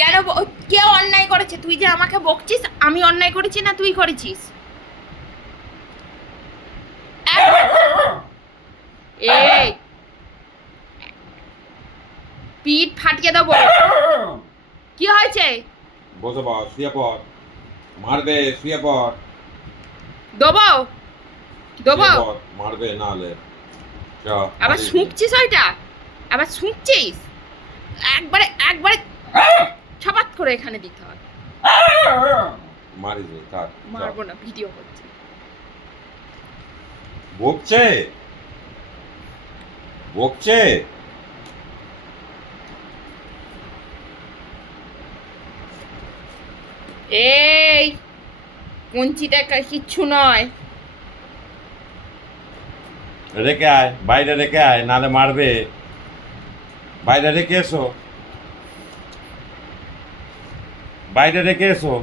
কেন কে অন্যায় করেছে? তুই যে আমাকে বকছিস, আমি অন্যায় করেছি না তুই করেছিস? এই পিঠ ফাটিয়ে দেবো। কি হয়েছে? বসে পড়, শুয়ে পড়, মারবে, শুয়ে পড়, দেবো দেবো। শুয়ে পড়, মারবে নাহলে চ, আবার মারিস নে। শুঁকছিস ওইটা? আবার শুঁকছিস? একবারে একবারে ছপাত করে এখানে দিতে হয়। মারিস নে, থাক, চ। মারবো না, ভিডিও করছি। বকছে বকছে এই কঞ্চিটা কিচ্ছু নয়। রেখে আয়, বাইরে রেখে আয়, নাহলে মারবে। বাইরে রেখে এসো, বাইরে রেখে এসো।